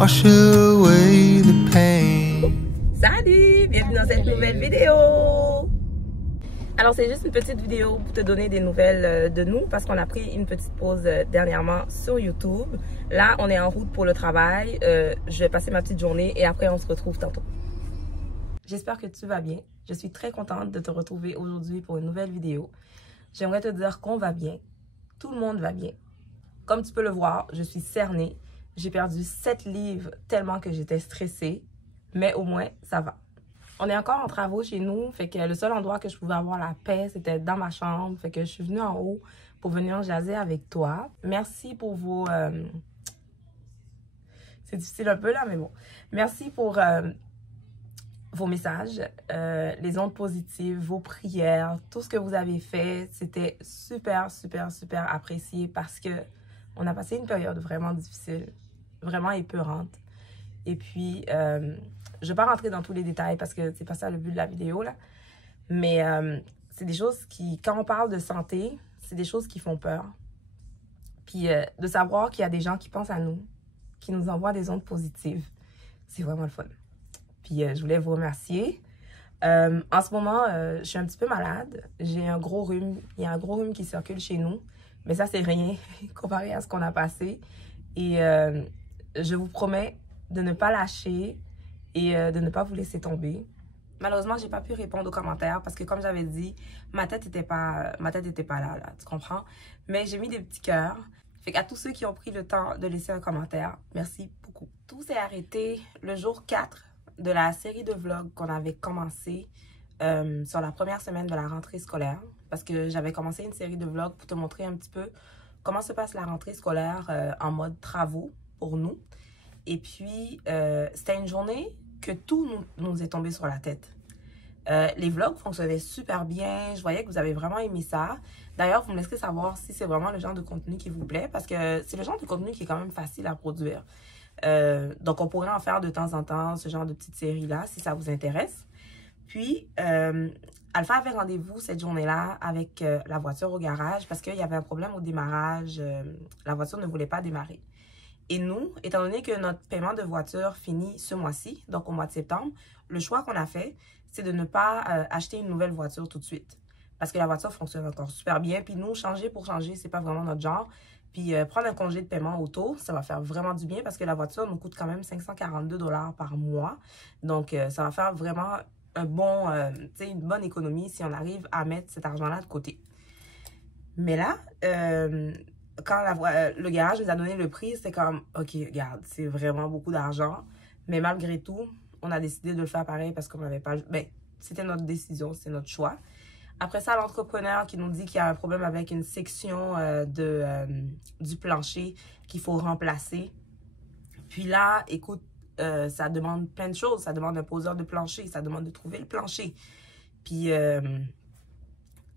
wash away the pain. Salut, bienvenue dans cette nouvelle vidéo. Alors c'est juste une petite vidéo pour te donner des nouvelles de nous parce qu'on a pris une petite pause dernièrement sur YouTube. Là, on est en route pour le travail. Je vais passer ma petite journée et après on se retrouve tantôt. J'espère que tu vas bien. Je suis très contente de te retrouver aujourd'hui pour une nouvelle vidéo. J'aimerais te dire qu'on va bien. Tout le monde va bien. Comme tu peux le voir, je suis cernée. J'ai perdu 7 livres tellement que j'étais stressée. Mais au moins, ça va. On est encore en travaux chez nous. Fait que le seul endroit que je pouvais avoir la paix, c'était dans ma chambre. Fait que je suis venue en haut pour venir jaser avec toi. Merci pour vos... C'est difficile un peu là, mais bon. Merci pour vos messages, les ondes positives, vos prières, tout ce que vous avez fait. C'était super, super, super apprécié parce que on a passé une période vraiment difficile, vraiment épeurante. Et puis, je ne vais pas rentrer dans tous les détails parce que c'est pas ça le but de la vidéo, là. Mais c'est des choses qui, quand on parle de santé, c'est des choses qui font peur. Puis de savoir qu'il y a des gens qui pensent à nous, qui nous envoient des ondes positives, c'est vraiment le fun. Puis je voulais vous remercier. En ce moment, je suis un petit peu malade. J'ai un gros rhume. Il y a un gros rhume qui circule chez nous. Mais ça, c'est rien comparé à ce qu'on a passé. Et je vous promets de ne pas lâcher et de ne pas vous laisser tomber. Malheureusement, j'ai pas pu répondre aux commentaires parce que comme j'avais dit, ma tête était pas là, tu comprends? Mais j'ai mis des petits cœurs. Fait qu'à tous ceux qui ont pris le temps de laisser un commentaire, merci beaucoup. Tout s'est arrêté le jour 4 de la série de vlogs qu'on avait commencé sur la première semaine de la rentrée scolaire. Parce que j'avais commencé une série de vlogs pour te montrer un petit peu comment se passe la rentrée scolaire en mode travaux pour nous. Et puis, c'était une journée que tout nous est tombé sur la tête. Les vlogs fonctionnaient super bien. Je voyais que vous avez vraiment aimé ça. D'ailleurs, vous me laisserez savoir si c'est vraiment le genre de contenu qui vous plaît. Parce que c'est le genre de contenu qui est quand même facile à produire. Donc, on pourrait en faire de temps en temps ce genre de petite série-là, si ça vous intéresse. Puis, Alpha avait rendez-vous cette journée-là avec la voiture au garage parce qu'il y avait un problème au démarrage. La voiture ne voulait pas démarrer. Et nous, étant donné que notre paiement de voiture finit ce mois-ci, donc au mois de septembre, le choix qu'on a fait, c'est de ne pas acheter une nouvelle voiture tout de suite. Parce que la voiture fonctionne encore super bien. Puis nous, changer pour changer, c'est pas vraiment notre genre. Puis prendre un congé de paiement auto, ça va faire vraiment du bien parce que la voiture nous coûte quand même 542 $ par mois. Donc, ça va faire vraiment un bon, une bonne économie si on arrive à mettre cet argent-là de côté. Mais là, quand le garage nous a donné le prix, c'était comme, OK, regarde, c'est vraiment beaucoup d'argent. Mais malgré tout, on a décidé de le faire pareil parce qu'on n'avait pas... Ben, c'était notre décision, c'est notre choix. Après ça, l'entrepreneur qui nous dit qu'il y a un problème avec une section du plancher qu'il faut remplacer. Puis là, écoute, ça demande plein de choses. Ça demande un poseur de plancher, ça demande de trouver le plancher. Puis,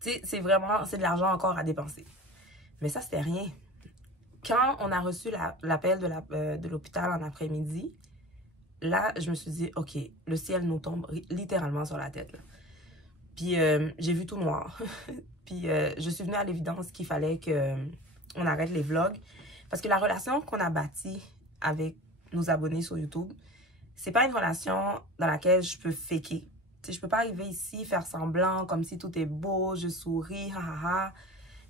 tu sais, c'est de l'argent encore à dépenser. Mais ça, c'était rien. Quand on a reçu l'appel de l'hôpital en après-midi, là, je me suis dit, OK, le ciel nous tombe littéralement sur la tête, là. Puis, j'ai vu tout noir. Puis, je suis venue à l'évidence qu'il fallait qu'on arrête les vlogs. Parce que la relation qu'on a bâtie avec nos abonnés sur YouTube, c'est pas une relation dans laquelle je peux faker. Tu sais, je peux pas arriver ici, faire semblant, comme si tout est beau, je souris, ha.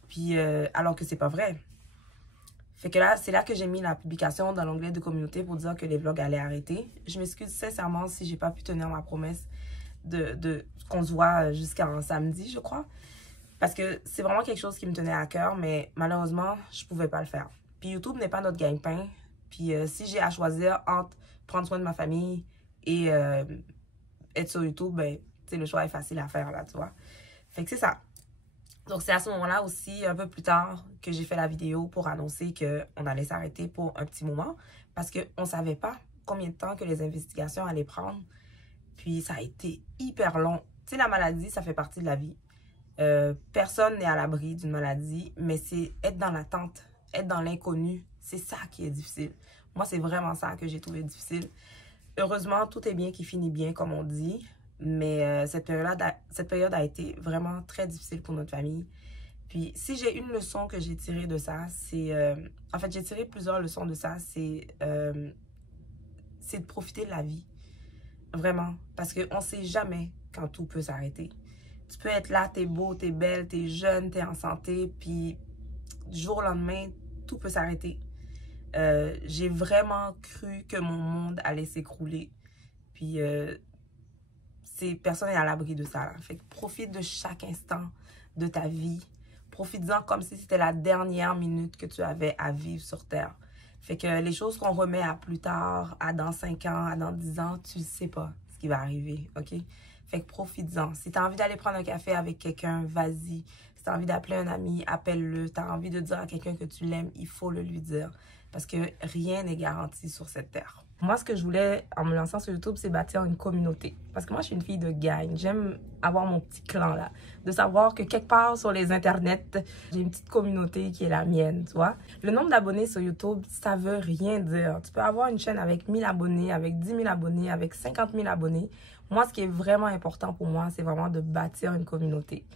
Puis, alors que c'est pas vrai. Fait que là, c'est là que j'ai mis la publication dans l'onglet de communauté pour dire que les vlogs allaient arrêter. Je m'excuse sincèrement si j'ai pas pu tenir ma promesse de qu'on se voit jusqu'à samedi, je crois. Parce que c'est vraiment quelque chose qui me tenait à cœur, mais malheureusement, je pouvais pas le faire. Puis YouTube n'est pas notre gagne-pain. Puis si j'ai à choisir entre prendre soin de ma famille et être sur YouTube, ben, le choix est facile à faire, là, tu vois. Fait que c'est ça. Donc, c'est à ce moment-là aussi, un peu plus tard, que j'ai fait la vidéo pour annoncer qu'on allait s'arrêter pour un petit moment parce qu'on ne savait pas combien de temps que les investigations allaient prendre. Puis, ça a été hyper long. Tu sais, la maladie, ça fait partie de la vie. Personne n'est à l'abri d'une maladie, mais c'est être dans l'attente, être dans l'inconnu. C'est ça qui est difficile. Moi, c'est vraiment ça que j'ai trouvé difficile. Heureusement, tout est bien qui finit bien, comme on dit. Mais cette période a été vraiment très difficile pour notre famille. Puis, si j'ai une leçon que j'ai tirée de ça, c'est... en fait, j'ai tiré plusieurs leçons de ça. C'est c'est de profiter de la vie. Vraiment. Parce qu'on ne sait jamais quand tout peut s'arrêter. Tu peux être là, t'es beau, t'es belle, t'es jeune, t'es en santé, puis du jour au lendemain, tout peut s'arrêter. J'ai vraiment cru que mon monde allait s'écrouler. Puis, personne n'est à l'abri de ça. Là. Fait que profite de chaque instant de ta vie. Profites-en comme si c'était la dernière minute que tu avais à vivre sur Terre. Fait que les choses qu'on remet à plus tard, à dans 5 ans, à dans 10 ans, tu ne sais pas ce qui va arriver, OK? Fait que profites-en. Si tu as envie d'aller prendre un café avec quelqu'un, vas-y. Si tu as envie d'appeler un ami, appelle-le. Tu as envie de dire à quelqu'un que tu l'aimes, il faut le lui dire. Parce que rien n'est garanti sur cette terre. Moi, ce que je voulais, en me lançant sur YouTube, c'est bâtir une communauté. Parce que moi, je suis une fille de gang. J'aime avoir mon petit clan, là. De savoir que quelque part sur les internets, j'ai une petite communauté qui est la mienne, tu vois. Le nombre d'abonnés sur YouTube, ça veut rien dire. Tu peux avoir une chaîne avec 1000 abonnés, avec 10 000 abonnés, avec 50 000 abonnés. Moi, ce qui est vraiment important pour moi, c'est vraiment de bâtir une communauté.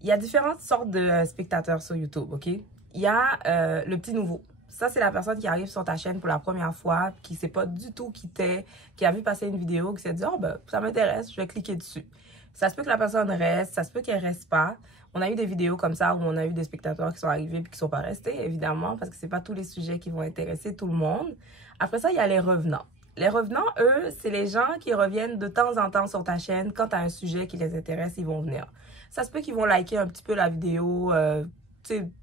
Il y a différentes sortes de spectateurs sur YouTube, OK? Il y a le petit nouveau. Ça, c'est la personne qui arrive sur ta chaîne pour la première fois, qui ne sait pas du tout qui t'es, qui a vu passer une vidéo, qui s'est dit « Oh, ben, ça m'intéresse, je vais cliquer dessus. » Ça se peut que la personne reste, ça se peut qu'elle ne reste pas. On a eu des vidéos comme ça où on a eu des spectateurs qui sont arrivés et qui ne sont pas restés, évidemment, parce que ce n'est pas tous les sujets qui vont intéresser tout le monde. Après ça, il y a les revenants. Les revenants, eux, c'est les gens qui reviennent de temps en temps sur ta chaîne. Quand tu as un sujet qui les intéresse, ils vont venir. Ça se peut qu'ils vont liker un petit peu la vidéo,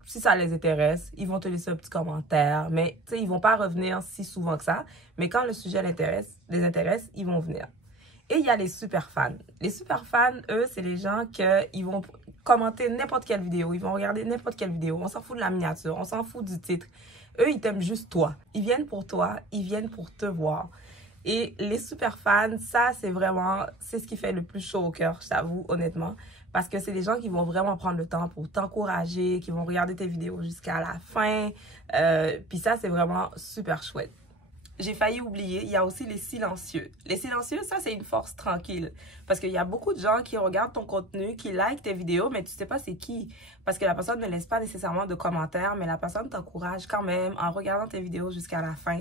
si ça les intéresse, ils vont te laisser un petit commentaire, mais ils ne vont pas revenir si souvent que ça. Mais quand le sujet les intéresse, ils vont venir. Et il y a les super fans. Les super fans, eux, c'est les gens qui vont commenter n'importe quelle vidéo, ils vont regarder n'importe quelle vidéo. On s'en fout de la miniature, on s'en fout du titre. Eux, ils t'aiment juste toi. Ils viennent pour toi, ils viennent pour te voir. Et les super fans, ça, c'est ce qui fait le plus chaud au cœur, je t'avoue, honnêtement. Parce que c'est des gens qui vont vraiment prendre le temps pour t'encourager, qui vont regarder tes vidéos jusqu'à la fin. Puis ça, c'est vraiment super chouette. J'ai failli oublier, il y a aussi les silencieux. Les silencieux, ça, c'est une force tranquille. Parce qu'il y a beaucoup de gens qui regardent ton contenu, qui like tes vidéos, mais tu ne sais pas c'est qui. Parce que la personne ne laisse pas nécessairement de commentaires, mais la personne t'encourage quand même en regardant tes vidéos jusqu'à la fin.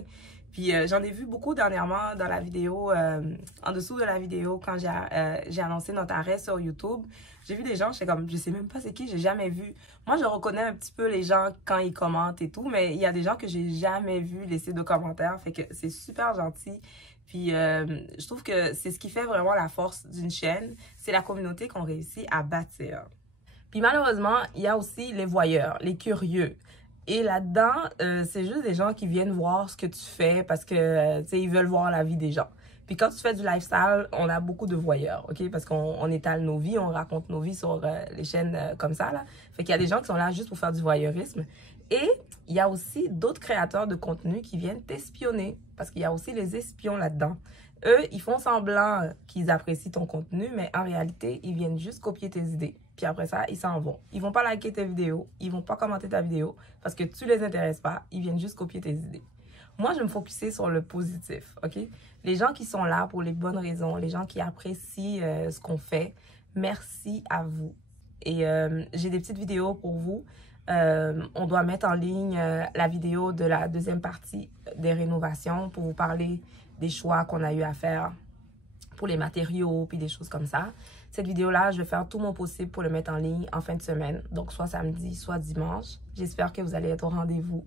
Puis j'en ai vu beaucoup dernièrement dans la vidéo, en dessous de la vidéo, quand j'ai annoncé notre arrêt sur YouTube. J'ai vu des gens, j'étais comme, je sais même pas c'est qui, j'ai jamais vu. Moi, je reconnais un petit peu les gens quand ils commentent et tout, mais il y a des gens que j'ai jamais vu laisser de commentaires, fait que c'est super gentil. Puis je trouve que c'est ce qui fait vraiment la force d'une chaîne, c'est la communauté qu'on réussit à bâtir. Puis malheureusement, il y a aussi les voyeurs, les curieux. Et là-dedans, c'est juste des gens qui viennent voir ce que tu fais parce que, tu sais, ils veulent voir la vie des gens. Puis quand tu fais du lifestyle, on a beaucoup de voyeurs, OK? Parce qu'on étale nos vies, on raconte nos vies sur les chaînes comme ça, là. Fait qu'il y a des gens qui sont là juste pour faire du voyeurisme. Et il y a aussi d'autres créateurs de contenu qui viennent t'espionner. Parce qu'il y a aussi les espions là-dedans. Eux, ils font semblant qu'ils apprécient ton contenu, mais en réalité, ils viennent juste copier tes idées. Puis après ça, ils s'en vont. Ils vont pas liker tes vidéos, ils vont pas commenter ta vidéo parce que tu les intéresses pas, ils viennent juste copier tes idées. Moi, je vais me focuser sur le positif, OK? Les gens qui sont là pour les bonnes raisons, les gens qui apprécient ce qu'on fait, merci à vous. Et j'ai des petites vidéos pour vous. On doit mettre en ligne la vidéo de la deuxième partie des rénovations pour vous parler des choix qu'on a eu à faire pour les matériaux puis des choses comme ça. Cette vidéo-là, je vais faire tout mon possible pour le mettre en ligne en fin de semaine. Donc, soit samedi, soit dimanche. J'espère que vous allez être au rendez-vous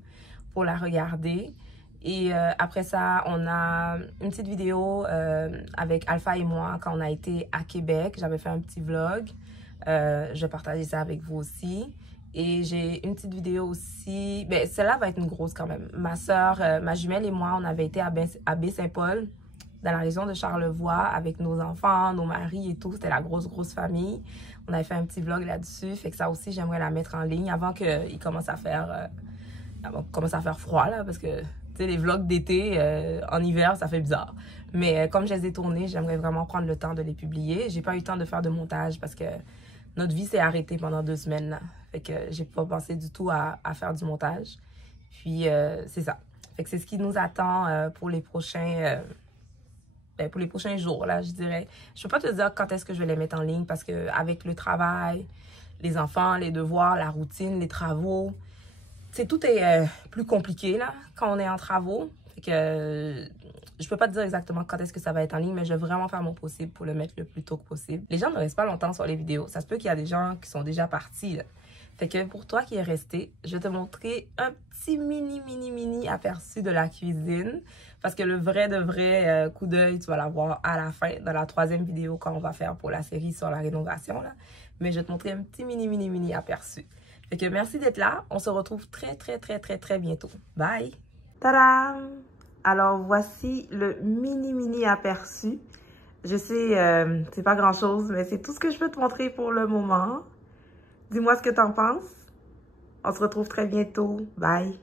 pour la regarder. Et après ça, on a une petite vidéo avec Alpha et moi quand on a été à Québec. J'avais fait un petit vlog. Je vais partager ça avec vous aussi. Et j'ai une petite vidéo aussi. Ben, celle-là va être une grosse quand même. Ma soeur, ma jumelle et moi, on avait été à Baie-Saint-Paul, dans la région de Charlevoix, avec nos enfants, nos maris et tout. C'était la grosse famille. On avait fait un petit vlog là-dessus. Fait que ça aussi, j'aimerais la mettre en ligne avant qu'il commence à faire froid, là, parce que, tu sais, les vlogs d'été, en hiver, ça fait bizarre. Mais comme je les ai tournés, j'aimerais vraiment prendre le temps de les publier. J'ai pas eu le temps de faire de montage parce que notre vie s'est arrêtée pendant 2 semaines, là. Fait que j'ai pas pensé du tout à faire du montage. Puis, c'est ça. Fait que c'est ce qui nous attend pour les prochains jours, là, je dirais. Je peux pas te dire quand est-ce que je vais les mettre en ligne parce que avec le travail, les enfants, les devoirs, la routine, les travaux, tout est plus compliqué, là, quand on est en travaux. Fait que Je peux pas te dire exactement quand est-ce que ça va être en ligne, mais je vais vraiment faire mon possible pour le mettre le plus tôt que possible. Les gens ne restent pas longtemps sur les vidéos. Ça se peut qu'il y a des gens qui sont déjà partis, là. Fait que pour toi qui es resté, je vais te montrer un petit mini aperçu de la cuisine. Parce que le vrai de vrai coup d'œil, tu vas l'avoir à la fin, dans la 3e vidéo qu'on va faire pour la série sur la rénovation, là. Mais je vais te montrer un petit mini aperçu. Fait que merci d'être là. On se retrouve très bientôt. Bye! Tadam! Alors, voici le mini aperçu. Je sais, c'est pas grand-chose, mais c'est tout ce que je peux te montrer pour le moment. Dis-moi ce que t'en penses. On se retrouve très bientôt. Bye!